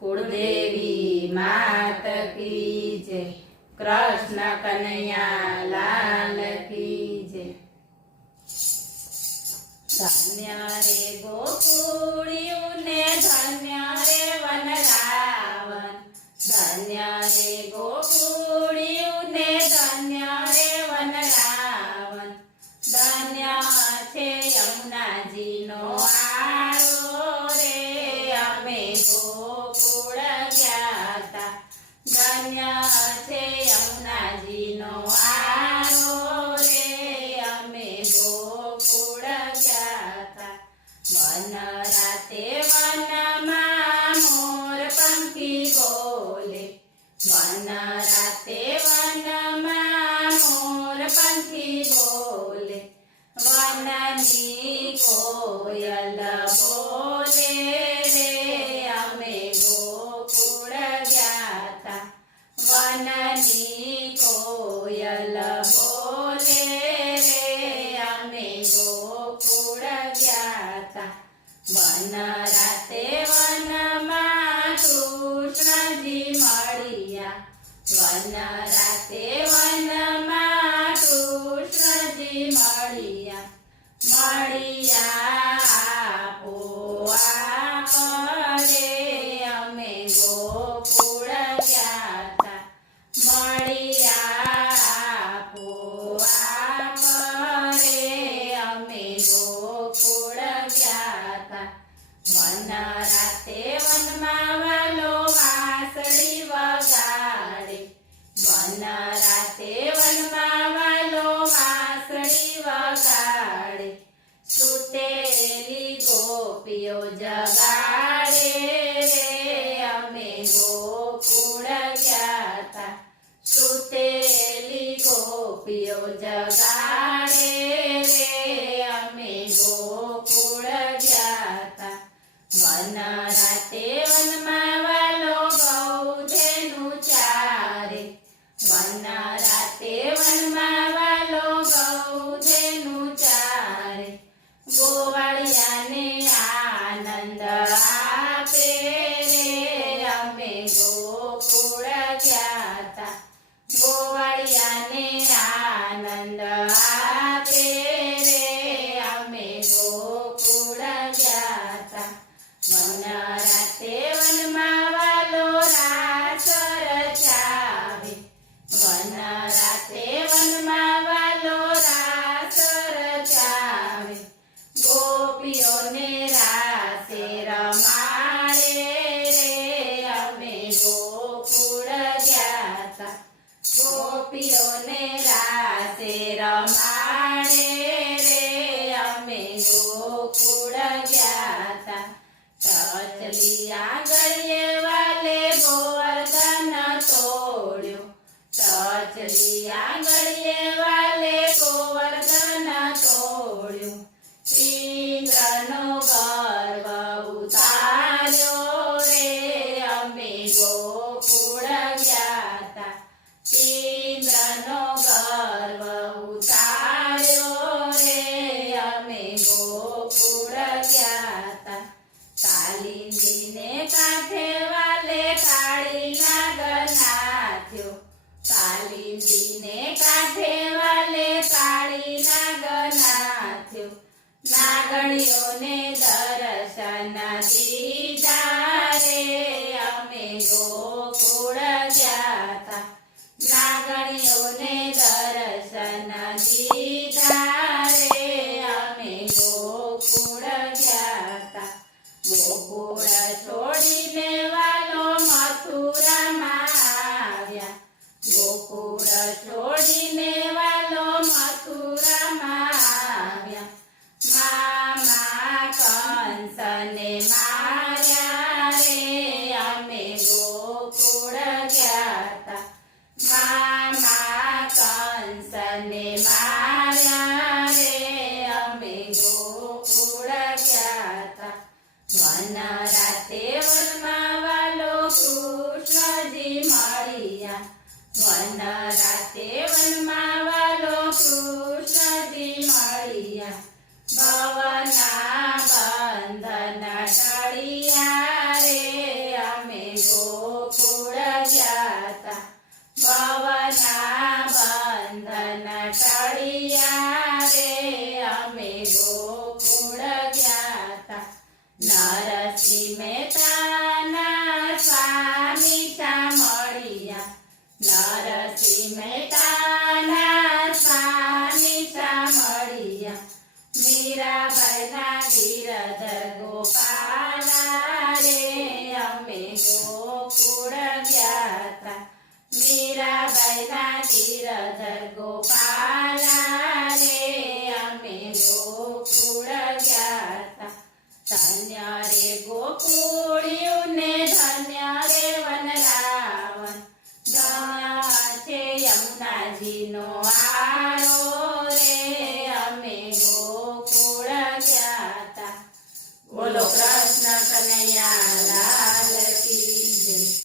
कुलदेवी मात की जय। कृष्ण कन्हैया लाल की जय। धन्य रे गोकुळियों ने धन्य रे वनरावन। धन्य रे गोकुळियों ने धन्य रे वनरावन। धन्य छे यमुनाजी नो आरो रे अमे गोकुळ ग्याता। धन्य छे यमुनाजी नो आरो रे अमे गोकुळ ग्याता। वन राते वनमा मोर पंखी बोले। वन राते वनमा मोर पंखी बोले। वननी कोयल बोले रे अमे गोकुळ ग्याता। वननी कोयल बोले रे अमे गोकुळ ग्याता। वन राते वनमा कृष्णजी मळिया। वन राते वनमा कृष्णजी मळिया। मळिया आपोआप रे अमे गोकुळ ग्याता। मळिया आपोआप रे अमे गोकुळ ग्याता। वन राते वनमा वालो वासળી वगाड़े। वन राते वनमा वालो वासળી वगाड़े। सुतेली गोपीओ जगाड़े रे अमे गोकुळ ग्याता। सुतेली गोपीओ जगाड़े रे अमे गोकुळ ग्याता। वन राते वनमा वालो गौधेनु चारे। वन राते वनमा वालो गौधेनु चारे। गोवाळियाने आनंद आपे रे अमे गोकुळ ग्याता। गोवाळियाने आनंद आपे रे अमे गोकुळ ग्याता। वन राते वनमा वालो रास रचावे। वन राते वनमा वालो रास रचावे। गोपीओने रासे रमाड़े रे अमे गोकुळ ग्याता। गोपीओने रासे रमाड़े रे अमे गोकुळ ग्याता। टचलिया गळिये वाले गोवर्धन तोड्यो। टचलिया गळिये वाले गोवर्धन तोड्यो। इंद्रनो गर्व उतार्यो रे अमे गोकुळ ग्याता। इंद्रनो गर्व उतार्यो रे अमे गोकुळ ग्याता। कालिंदीने कांठे वाले काळी नाग नाथ्यो। कालिंदीने कांठे वाले काळी नाग नाथ्यो। नागणियोने दर्शन दीधा रे अमे गोकुळ ग्याता। नागणियोने दर्शन दीधा रे अमे गोकुळ ग्याता। गोकुळ छोड़ीने वालो मथुराમાં આવ્યા। गोकुळ छोड़ीने वालो मथुराમાં આવ્યા। मामा कंसने मार्या रे अमे गोकुळ ग्याता। मामा कंसने मार्या रे अमे गोकुळ ग्याता। वन राते वनमा वालो कृष्णजी मळिया। वन राते वनमा वालो कृष्णजी मळिया। भवना बंधन टळिया रे अमे ગોકુળ ગયા નરસિંહ મહેતાના સ્વામી મળ્યા નરસિંહ મહેતાના સ્વામી મળ્યા મીરાબાઈના ગિરધર ગોપાલા રે અમે ગોકુળ ગયા મીરાબાઈના ગિરધર ગોપાલા રે અમે ગોકુળ ગયા ધન્ય રે ગોકુળિયું ને ધન્ય રે વનરાવન ધન્ય છે યમુનાજીનો આરો રે અમે ગોકુળ ગયા બોલો કૃષ્ણ કનૈયા